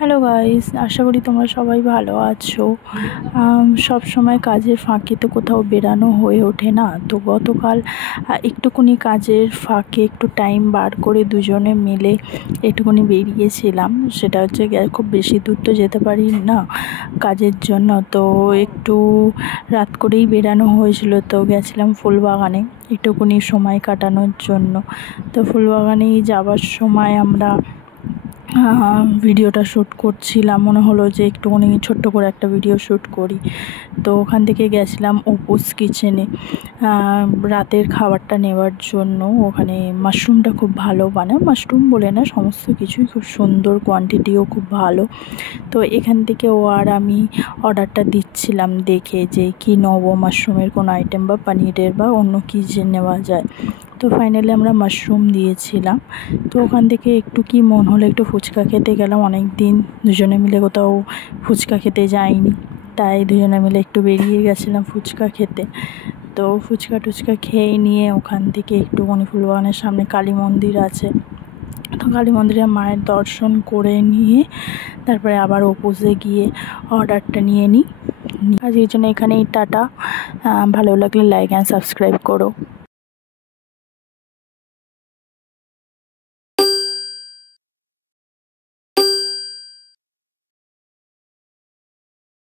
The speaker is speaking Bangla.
হ্যালো গাইস, আশা করি তোমরা সবাই ভালো আছো। সব সময় কাজের ফাঁকে তো কোথাও বেরানো হয়ে ওঠে না। তো গতকাল একটুখানি কাজের ফাঁকে একটু টাইম বার করে দুজনে মিলে একটুখানি বেরিয়েছিলাম। সেটা হচ্ছে খুব বেশি দূর তো যেতে পারি না কাজের জন্য, তো একটু রাত করেই বেরানো হয়েছিল। তো গেছিলাম ফুলবাগানে একটুখানি সময় কাটানোর জন্য। তো ফুলবাগানেই যাওয়ার সময় আমরা ভিডিওটা শ্যুট করছিলাম, মনে হলো যে একটুখানি ছোট্ট করে একটা ভিডিও শ্যুট করি। তো ওখান থেকে গেছিলাম অপুস কিচেনে রাতের খাবারটা নেওয়ার জন্য। ওখানে মাশরুমটা খুব ভালো বানায়, মাশরুম বলে না, সমস্ত কিছুই খুব সুন্দর, কোয়ান্টিটিও খুব ভালো। তো এখান থেকে ও আর আমি অর্ডারটা দিচ্ছিলাম দেখে যে কি নেবো, মাশরুমের কোনো আইটেম বা পনিরের বা অন্য কী যে নেওয়া যায়। তো ফাইনালি আমরা মাশরুম দিয়েছিলাম। তো ওখান থেকে একটু কি মন হলো একটু ফুচকা খেতে গেলাম। অনেক দিন দুজনে মিলে কোথাও ফুচকা খেতে যাইনি, তাই দুজনে মিলে একটু বেরিয়ে গেছিলাম ফুচকা খেতে। তো ফুচকা টুচকা খেয়ে নিয়ে ওখান থেকে একটুখানি ফুলবাগানের সামনে কালী মন্দির আছে, তো কালী মন্দিরে মায়ের দর্শন করে নিয়ে তারপরে আবার অপুসে গিয়ে অর্ডারটা নিয়ে নিই। আজকের জন্য এখানেই টাটা। ভালো লাগলে লাইক অ্যান্ড সাবস্ক্রাইব করো।